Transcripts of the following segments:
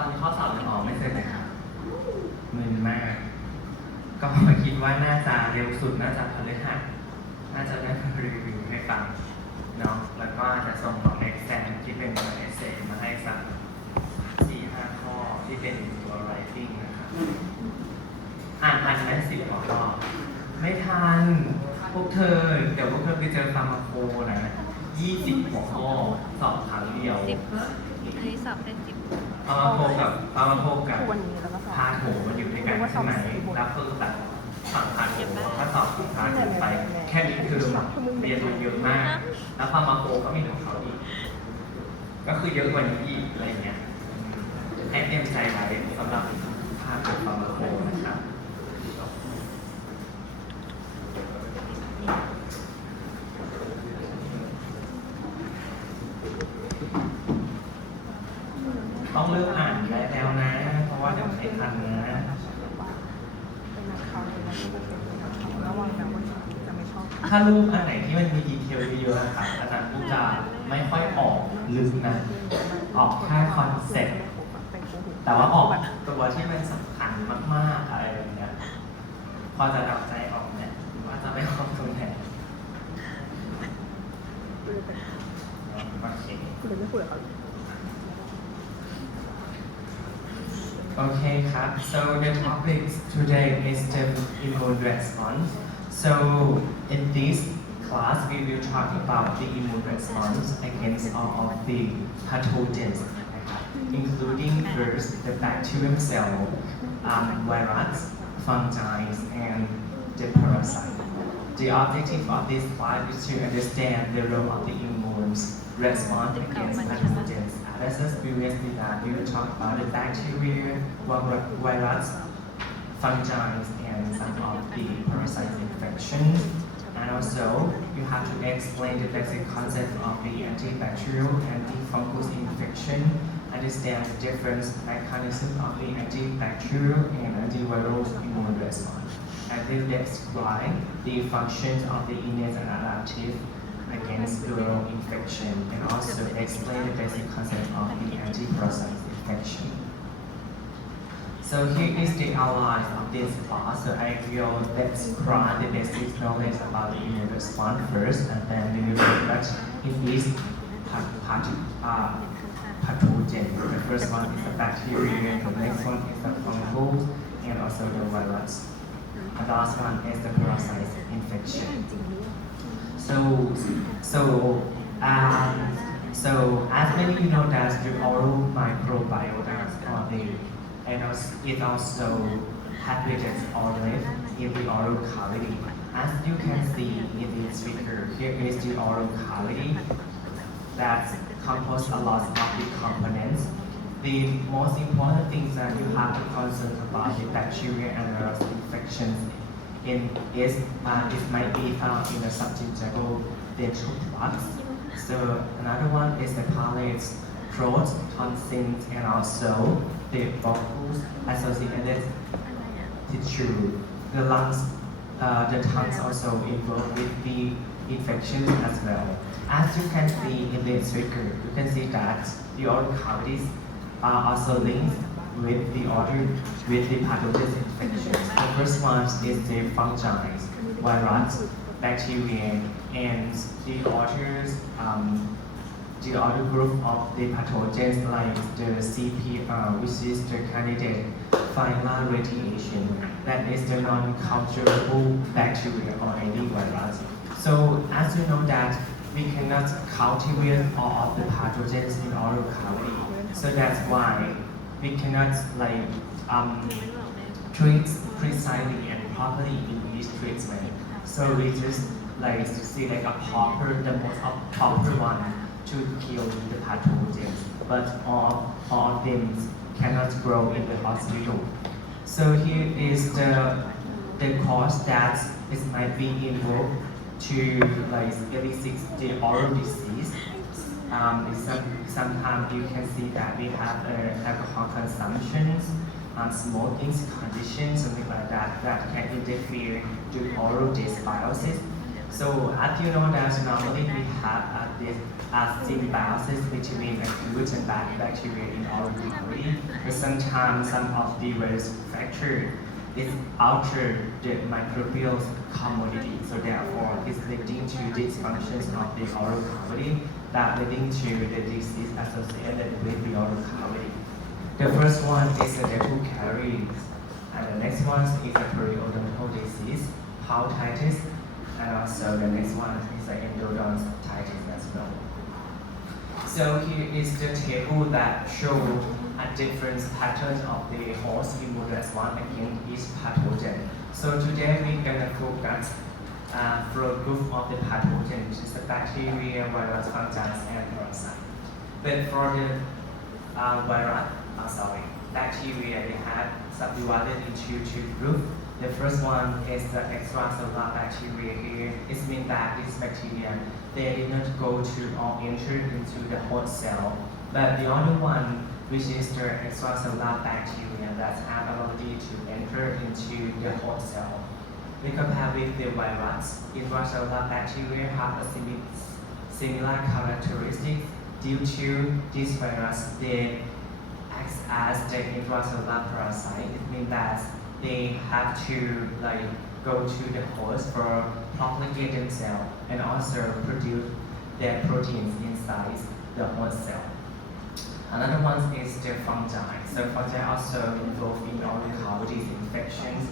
อนข้อสอบยังออกไม่เสร็จเลยครับมึนมาก ก็คิดว่าน่าจะเร็วสุดน่าจะพฤหัสน่าจะได้รีวิวให้ฟังเนาะแล้วก็จะส่งของเอ็กซมที่เป็นตัวเอเซมาให้สัก4-5 ข้อที่เป็นตัว writing นะครับอ่านทันไหม10 ข้อไม่ทันพวกเธอเดี๋ยวพวกเธอไปเจอฟาร์มาโคนะ20 หัวข้อสอบครั้งเดียวอันนี้สอบได้10ฟาร์มาโคกับพาโถมันอยู่ในกันใช่ไหมแล้วคือแบบฝั่งพาโถถ้าสอบฝั่งพาโถไปแค่นี้คือเรียนมันเยอะมากแล้วฟาร์มาโคก็มีของเขาอีกก็คือเยอะกว่านี้อีกอะไรเงี้ยให้เตรียมใจไว้สำหรับภาคของฟาร์มาโคนะครับต้องเริ่มอ่านได้แล้วนะ เพราะว่าเดี๋ยวไม่ทันนะถ้ารูปอันไหนที่มันมีดีเทลเยอะๆนะครับอาจารย์ก็จะไม่ค่อยออกลึกนะออกแค่คอนเซ็ปต์แต่ว่าออกตัวที่มันสำคัญมากๆอะไรอย่างเงี้ยพอจะเดาใจออกเนี่ยว่าจะไม่ออกตรงไหนโอเคOkay, so the topic today is the immune response. So in this class, we will talk about the immune response against all of the pathogens, including first the bacterial cell, virus, fungi, and the parasite. The objective of this class is to understand the role of the immune response against pathogens. As previously that we will talk about the bacteria, virus, fungi, and some of the parasite infections. And also, you have to explain the basic concept of the antibacterial and antifungal infection, understand the different mechanisms of the antibacterial and antiviral immune response. And then describe the functions of the innate and adaptive against viral infection, and also explain the basic concept of the anti-parasite infection. So here is the outline of this class. So I will describe the basic knowledge about the immune response first, and then we will look at in each pathogen. The first one is the bacteria, the next one is the fungal, and also the virus. And the last one is the parasite infection. So as many you know that the oral microbiota are the and it also habitats or live in the oral cavity. As you can see in this figure, here is the oral cavity that composed a lot of the components. The most important things that you have to concern about the bacteria and virus infections it might be found in the sublingual dental tracts. So another one is the palate, throat, tonsils, and also the vocals associated tissue. The lungs, the tongues also involved with the infection as well. As you can see in this figure, you can see that the oral cavities are also linked with the pathogen infections. The first one is the fungi, virus, bacteria, and the other group of the pathogens like the CPR, which is the candidate final radiation, that is the non-culturable bacteria or any virus. So as you know that we cannot cultivate all of the pathogens in oral cavity, so that's why we cannot treat precisely and properly in each treatment. So we just to see the most proper one to kill the pathogens, but all of them cannot grow in the hospital. So here is the cause that it might be involved to elicit the oral disease. Sometimes you can see that we have alcohol consumption, smoking conditions, something like that, that can interfere with oral dysbiosis. So as you know that normally we have this symbiosis between good and bad bacteria in our body, but sometimes some of the virus factor is alter the microbial commodity. So therefore, it's leading to dysfunctions of the oral cavity that leading to the disease associated with the oral cavity. The first one is the dental caries, and the next one is a periodontal disease, poutitis, and also the next one is the endodontitis as well. So here is the table that shows a different pattern of the host immune response against each pathogen. So today we're gonna focus for a group of the pathogens, which is the bacteria, virus, fungi, and parasite. But for the bacteria, they have subdivided into two groups. The first one is the extracellular bacteria here. It means that this bacteria, they did not go to or enter into the host cell. But the other one, which is the extracellular bacteria that have ability to enter into the host cell. We compare with the virus. Intracellular bacteria have a similar characteristics. Due to this virus, they act as the intracellular parasite. It means that they have to go to the host for propagate themselves and also produce their proteins inside the host cell. Another one is the fungi. So fungi also involved in oral cavities infections.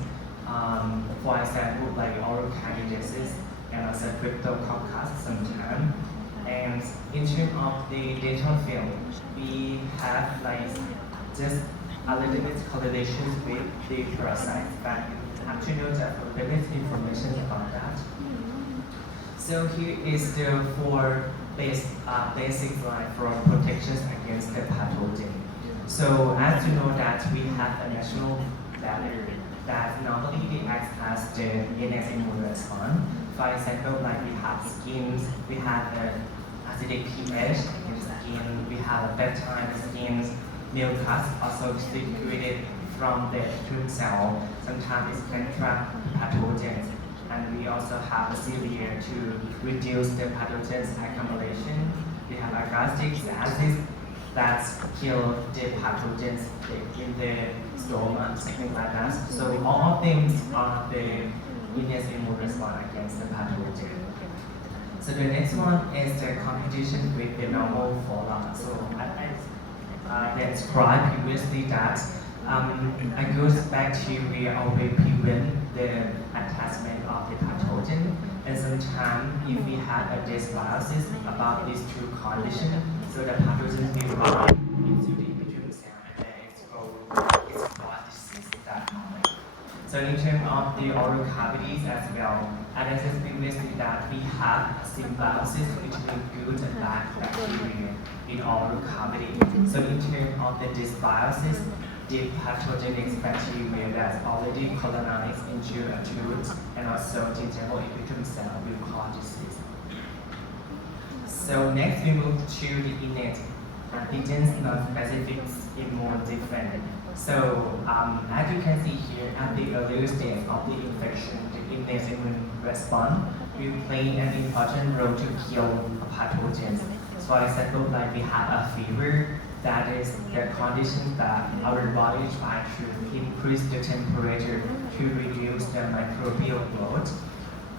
For example, like oral candidiasis and also cryptococcus sometimes. And in terms of the dental film, we have just a little bit correlation with the parasites, but you have to know that a little bit information about that. So here is the four basic line for protections against the pathogen. So as you know that we have a natural barrier that normally they act as the innate immune response. For example, like we have skins, we have an acidic pH in the skin, we have a peptide in the skin, mucus also secreted from the epithelial cell. Sometimes it can trap pathogens. And we also have a cilia to reduce the pathogens accumulation. We have agastatic acid that kill the pathogens in the stomach, something like that. So all of them are the innate immune response against the pathogen. So the next one is the competition with the normal flora. So I described previously that a good bacteria always prevent the attachment of the pathogen. And sometimes if we have a dysbiosis about these two conditions, so the pathogen will run into the epithelial cell and then it's cause disease at that moment. So in terms of the oral cavities as well, as I said previously that we have a symbiosis between good and bad bacteria in oral cavity. So in terms of the dysbiosis, the pathogenic bacteria that's already colonized into a tooth and also gingival epithelial cell will cause disease. So next we move to the innate antigens, non-specific immune defense. So as you can see here, at the earlier stage of the infection, the innate immune response will play an important role to kill pathogens. So for example, like we have a fever, that is the condition that our body tries to increase the temperature to reduce the microbial load.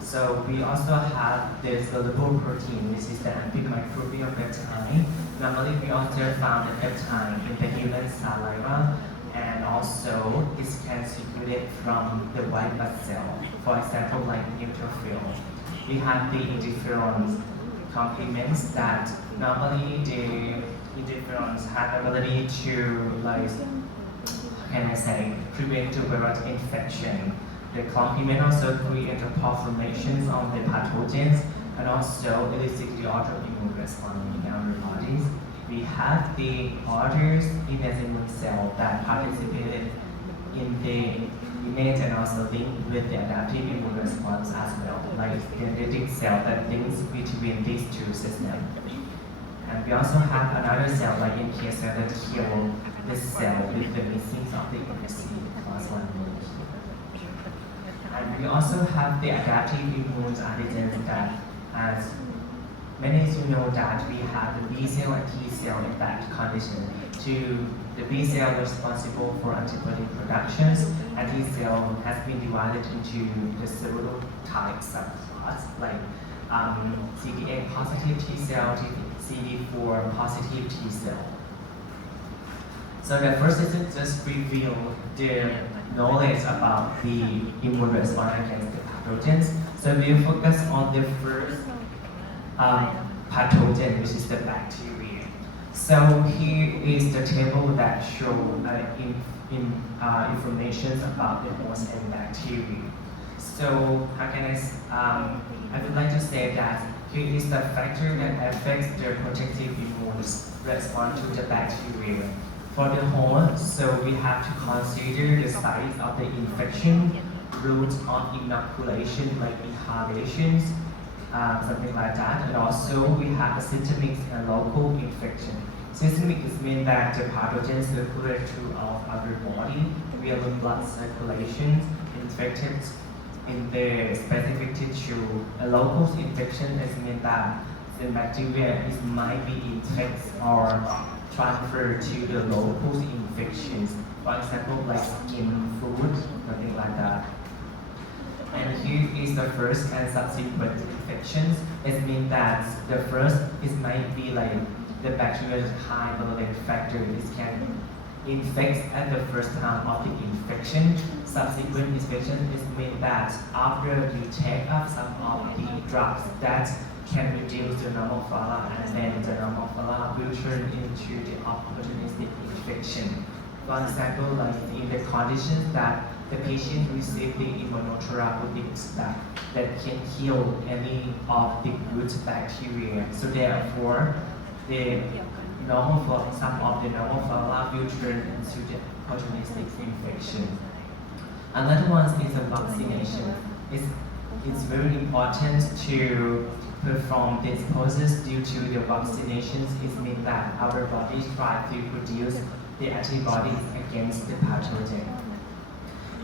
So we also have the soluble protein, which is the antimicrobial peptide. Normally we also found the peptide in the human saliva, and also it can secrete from the white blood cell. For example, like neutrophil. We have the interferons complements that normally the interferons have ability to prevent the viral infection. The complement also create the formations of the pathogens and also elicit the autoimmune response in our bodies. We have the others innate immune cell that participated in the innate and also linked with the adaptive immune response as well, like the dendritic cell that links between these two systems. And we also have another cell like NK cell that kill the cell with the missing of the MC class 1. And we also have the adaptive immune antigens that, as many of you know, that we have the B cell and T cell in that condition. The B cell responsible for antibody productions, and T cell has been divided into the several types of subclass, like CD8 positive T cell, CD4 positive T cell. So the first is to just reveal the knowledge about the immune response against the pathogens. So we focus on the first pathogen, which is the bacteria. So here is the table that shows information about the host and bacteria. So how can I would like to say that here is the factor that affects the protective immune response to the bacteria. For the host, so we have to consider the size of the infection, route of inoculation like inhalations, something like that. And also we have a systemic and local infection. Systemic means that the pathogens circulate throughout our body via the blood circulation, infected in the specific tissue. A local infection means that the bacteria might be infected or transferred to the local infections. For example, like skin, food, something like that. And here is the first and subsequent infections. It means that the first might be like the bacterial high virulent factor. This can infect at the first time of the infection. Subsequent infection means that after we take up some of the drugs that can reduce the normal flora, and then the normal flora will turn into the opportunistic infection. For example, like in the conditions that the patient receives the immunotherapeutics that can kill any of the good bacteria. So therefore, the normal flora, some of the normal flora will turn into the opportunistic infection. Another one is the vaccination. It's very important to perform this process due to the vaccinations. It means that our bodies try to produce the antibodies against the pathogen.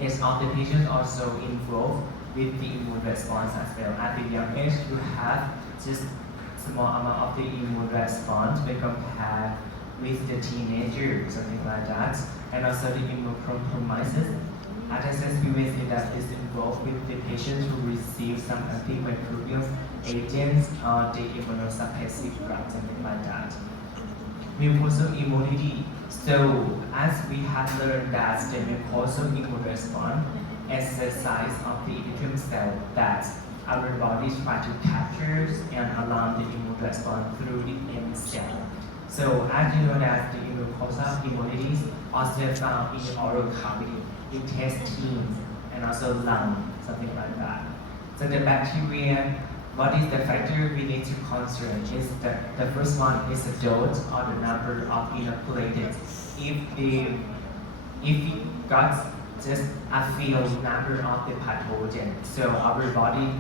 Yes, all the patients also involved with the immune response as well. At the young age, you have just small amount of the immune response when compared with the teenager, something like that, and also the immunocompromises. As I said previously, that is involved with the patients who receive some antimicrobial agents or the immunosuppressive drugs, something like that. Mucosal immunity. So, as we have learned that the mucosal immune response is the size of the epithelial cell that our bodies try to capture and alarm the immune response through the immune cell. So, as you know that the mucosal immunities also found in the oral cavity, intestines, and also lung, something like that. So the bacteria, what is the factor we need to consider is the first one is the dose or the number of inoculated. If we got just a few number of the pathogen, so our body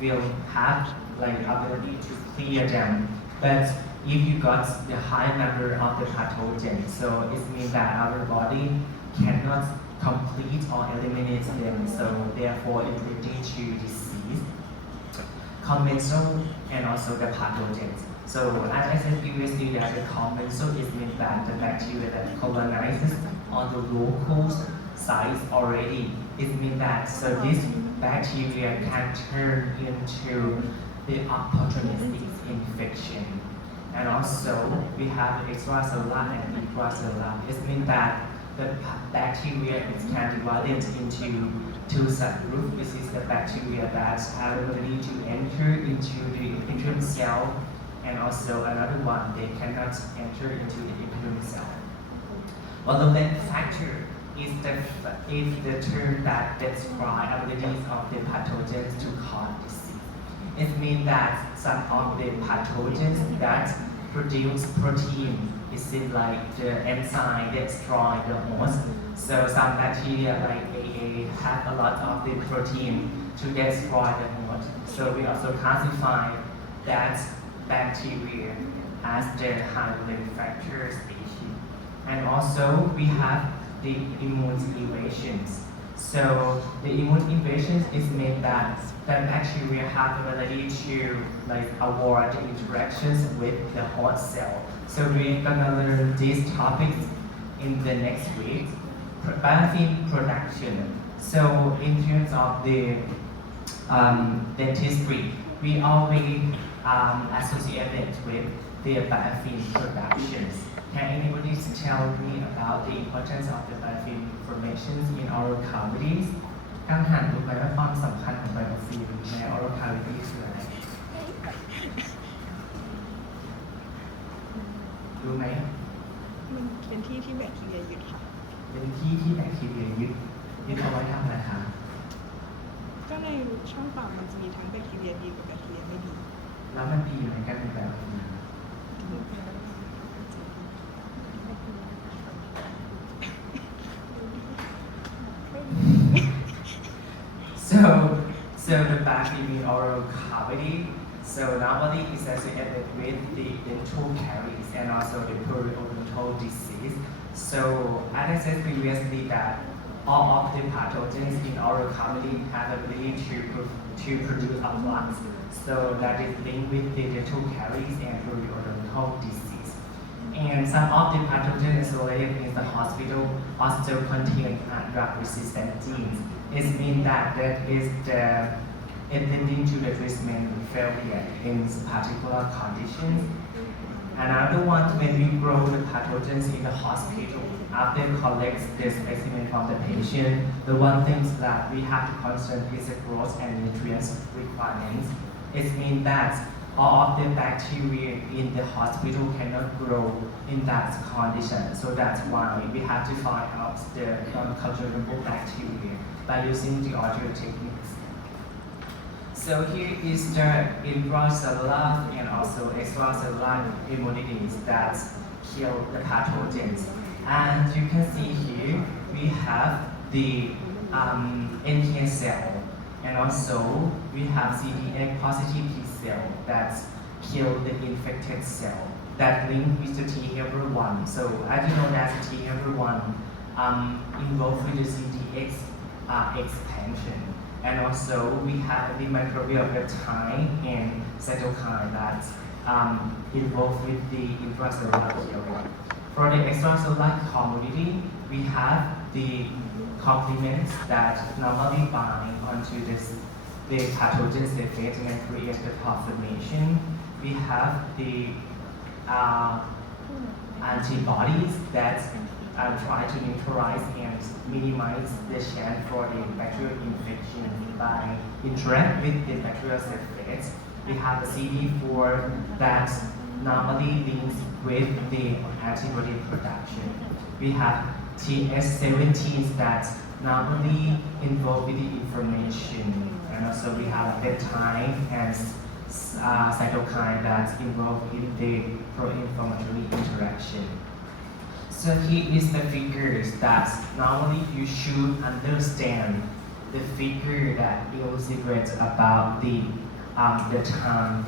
will have like ability to clear them. But if you got the high number of the pathogen, so it means that our body cannot complete or eliminate them, so therefore it will lead to disease, commensal, and also the pathogens. So as I said previously, that the commensal means that the bacteria that colonizes on the local sites already. It means that so this bacteria can turn into the opportunistic infection. And also we have extracellular and intracellular. It means that the bacteria can be divided into two subgroups. This is the bacteria that have the ability to enter into the epithelial cell, and also another one, they cannot enter into the epithelial cell. Virulent factor is the term that describes abilities of the pathogens to cause disease. It means that some of the pathogens that produce protein, is like the enzyme that destroy the host. So some bacteria like AA have a lot of the protein to destroy the host. So we also classify that bacteria as the high-valent factor species. And also we have the immune evasions. So the immune invasion is meant that bacteria have the ability to like avoid the interactions with the host cell. So we're gonna learn these topics in the next week. Vaccine production. So in terms of the dentistry, we always associate it with the vaccine productions. Can anybody tell me about the importance of the vaccine formations in oral cavities กังหันรู้ไหมว่าความสำคัญของไบโอฟิล์มใน oral cavity คืออะไรรู้ไหม มันเป็นที่ที่แบคทีเรียยึดค่ะ เป็นที่ที่แบคทีเรียยึดเอาไว้ทำอะไรคะ ก็ในช่องปากมันจะมีทั้งแบคทีเรียดีกับแบคทีเรียไม่ดี แล้วมันดีเหมือนกันในแบบนี้ So the vacuum in oral cavity, so normally is associated with the dental caries and also the periodontal disease. So as I said previously that all of the pathogens in oral cavity have the ability to produce a flux. So that is linked with the dental caries and periodontal disease. And some of the pathogens isolated in the hospital also contain drug-resistant genes. It means that it leading to the treatment failure in particular conditions. Another one, when we grow the pathogens in the hospital, after collect the specimen from the patient, the one thing that we have to concern is the growth and nutrients requirements. It means that all of the bacteria in the hospital cannot grow in that condition. So that's why we have to find out the non-culturable bacteria by using the audio techniques. So here is the intracellular and also extracellular immunities that kill the pathogens. And you can see here we have the NK cell, and also we have CD8 positive T cell that kill the infected cell that link with the T helper 1. So as you know that the T helper 1 involved with the CD8 expansion. And also we have the microbial peptide and cytokine that involved with the intracellular killing. For the extracellular community, we have the complements that normally bind onto the pathogen surface and create the pore formation. We have the antibodies that try to neutralize and minimize the chance for the bacterial infection by interact with the bacterial surface. We have the CD4 that normally links with the antibody production. We have TS17 that normally involved with the inflammation, and also we have peptide and cytokine that's involved in the pro-inflammatory interaction. So here is the figures that normally you should understand the figure that illustrates about the time,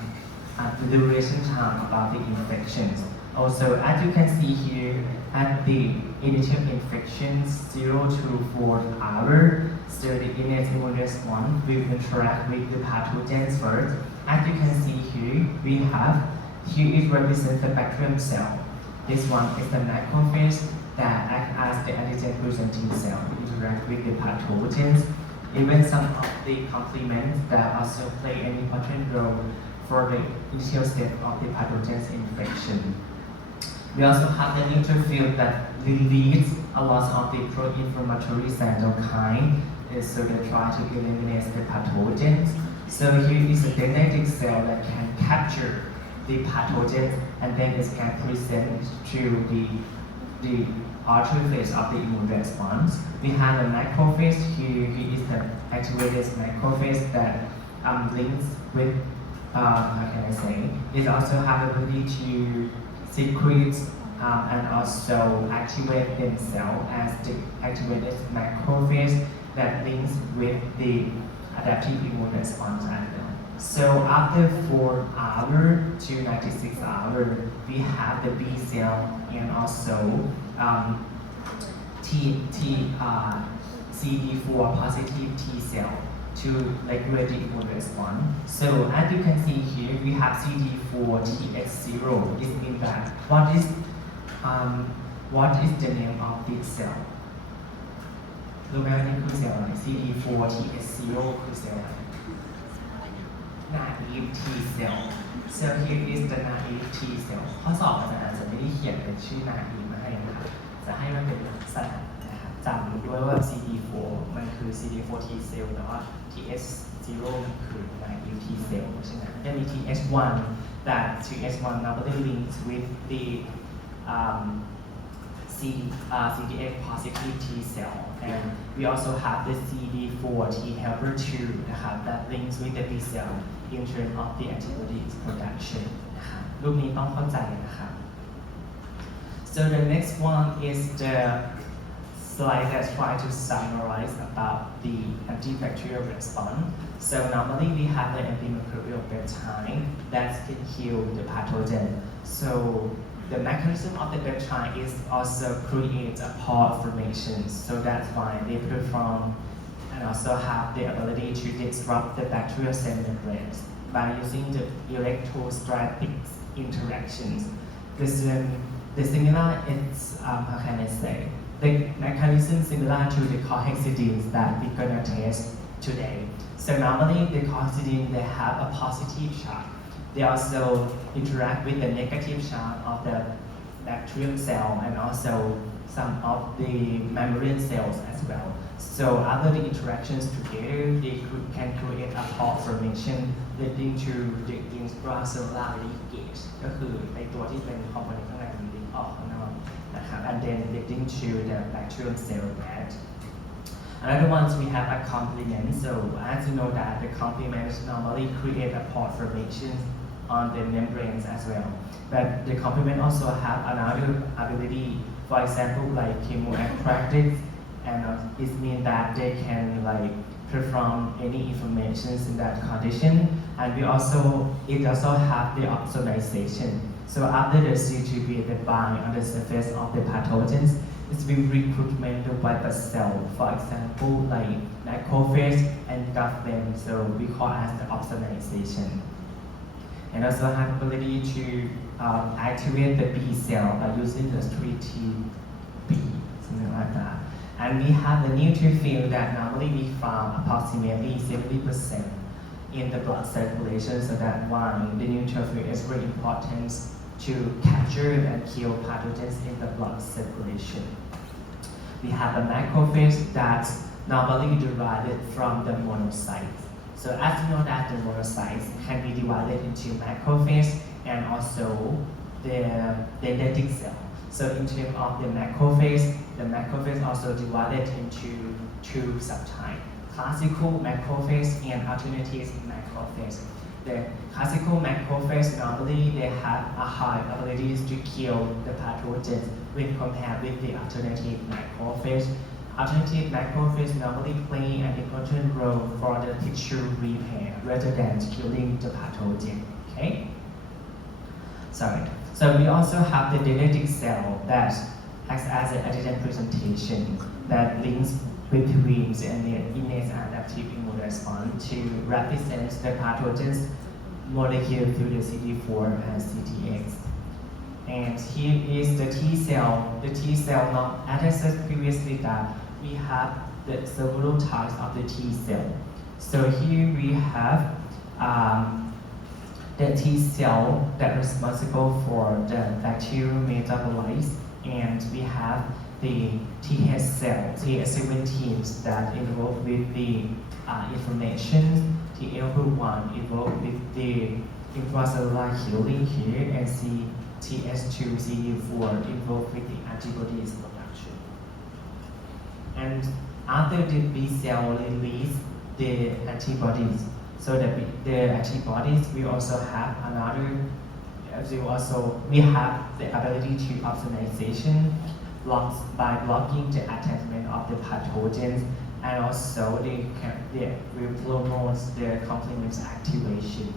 the duration time about the infections. Also, as you can see here, at the initial infections 0 to 4 hours, so the innate immune response will interact with the pathogens first. As you can see here, we have, here it represents the bacterium cell. This one is the macrophage that act as the antigen-presenting cell to interact with the pathogens. Even some of the complements that also play an important role for the initial step of the pathogens infection. We also have the neutrophil that release a lot of the pro-inflammatory cytokine, so they try to eliminate the pathogens. So here is a dendritic cell that can capture the pathogen and then it can present to the autophagy of the immune response. We have a macrophage here. Here is the activated macrophage that links with how can I say? It also have the ability to secrete and also activate themselves as the activated macrophage that links with the adaptive immune response as well. So after 4 hours to 96 hours, we have the B cell and also CD4 positive T cell to regulate the immune response. So as you can see here, we have CD4 TH0. This means that what is the name of this cell? รู้ไหมว่านี่คือเซลล์อะไร CD4 TH0 คือเซลล์อะไร naive T cell so here is the naive T cell ข้อสอบอาจารย์อาจจะไม่ได้เขียนเป็นชื่อ naive มาให้นะครับจะให้มันเป็นลักษณะนะครับจำด้วยว่า CD4 มันคือ CD4 T cell แต่ว่า TH0 มันคือ naive T cell ใช่ไหมจะมี TH1 that TH1 normally linked with the CD8 positive T cell and we also have the CD4 T helper 2 นะครับ that links with the B cell in terms of the antibodies production นะครับรูปนี้ต้องเข้าใจนะครับ so the next one is the slide that try to summarize about the antibacterial response so normally we have the antimicrobial peptide that can kill the pathogen so the mechanism of the peptide is also create a pore formation, so that's why they perform and also have the ability to disrupt the bacterial cell membranes by using the electrostatic interactions. The similar is how can I say? The mechanism similar to the cohexidines that we're gonna test today. So normally the cohexidine they have a positive charge. They also interact with the negative charge of the bacterial cell and also some of the membrane cells as well. So after the interactions together, they can create a pore formation leading to the intracellular leakage ก็คือในตัวที่เป็นคอมโพเนนต์ข้างในมันลีกออกข้างนอกนะครับ and then leading to the bacterial cell death. Another ones we have a complement. So as you know that the complements normally create a pore formation on the membranes as well. But the complement also have another ability, for example, like chemoattractive, and it means that they can like perform any informations in that condition. And it also have the opsonization. So after the C2B they bind on the surface of the pathogens, it will recruitment the white blood cell, for example, like macrophage and gut them. So we call as the opsonization. And also have ability to activate the B cell by using the 3TB, something like that. And we have the neutrophil that normally we found approximately 70% in the blood circulation, so that why the neutrophil is very important to capture and kill pathogens in the blood circulation. We have a macrophage that's normally derived from the monocytes. So as you know that the monocytes can be divided into macrophage and also the dendritic cell. So in terms of the macrophage also divided into two subtypes, classical macrophage and alternative macrophage. The classical macrophage normally they have a high abilities to kill the pathogens when compared with the alternative macrophage. Alternative macrophage normally play an important role for the tissue repair rather than killing the pathogen. Okay? Sorry. So we also have the dendritic cell that acts as an antigen presentation that links between the innate and adaptive immune response to represent the pathogens molecule through the CD4 and CD8. And here is the T cell. The T cell, now as I said previously that we have the several types of the T cell. So here we have the T cell that is responsible for the bacterial metabolites, and we have the TH cell, TH17 that involved with the inflammation, TL1 involved with the intracellular healing here, and TH2, CD4 involved with the antibodies production. And after the B cell release the antibodies, so the antibodies we also have we have the ability to opsonization by blocking the attachment of the pathogens, and also they will promote the complement activation.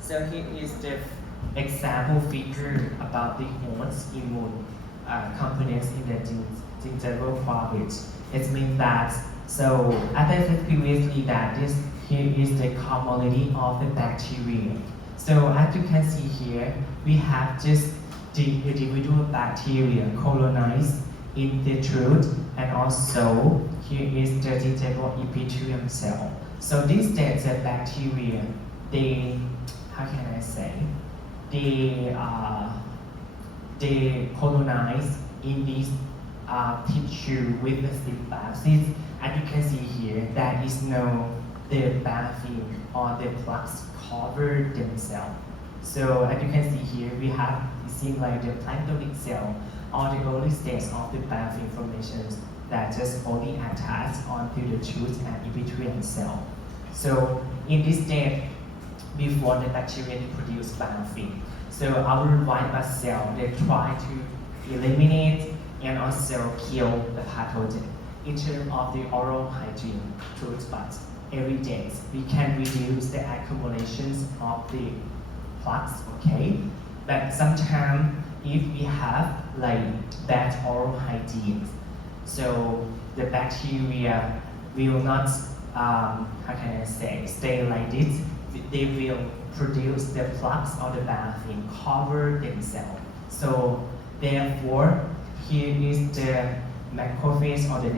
So here is the example figure about the host immune components in the gingival clavage. It means that, so as I said previously, that this here is the commonality of the bacteria. So as you can see here, we have just the individual bacteria colonized in the root, and also here is the gingival epithelium cell. So these types of bacteria, they, how can I say, they colonize in this tissue with the skin biopsies. As you can see here, there is no the biofilm or the plaques cover themselves. So as you can see here, we have it seems like the planktonic cell or the early stage of the biofilm formations that just only attach onto the tooth and epithelium cell. So in this stage, before the bacteria produce biofilm, so our white blood cell they try to eliminate and also kill the pathogen. In terms of the oral hygiene, toothbrush, every day we can reduce the accumulations of the plaques, okay? But sometimes if we have like bad oral hygiene, so the bacteria will not, how can I say, stay like this. They will produce the plaques or the biofilm cover themselves. So therefore, here is the macrophage or the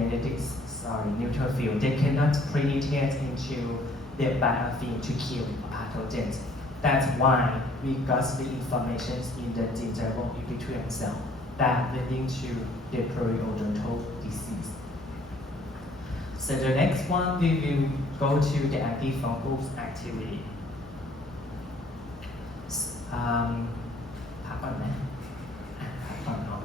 neutrophil. They cannot penetrate into the biofilm to kill pathogens. That's why we got the inflammation in the gingival epithelium cell that leading to the periodontal disease. So the next one, we will go to the antifungal activity. พักก่อนไหมพักก่อนเนาะ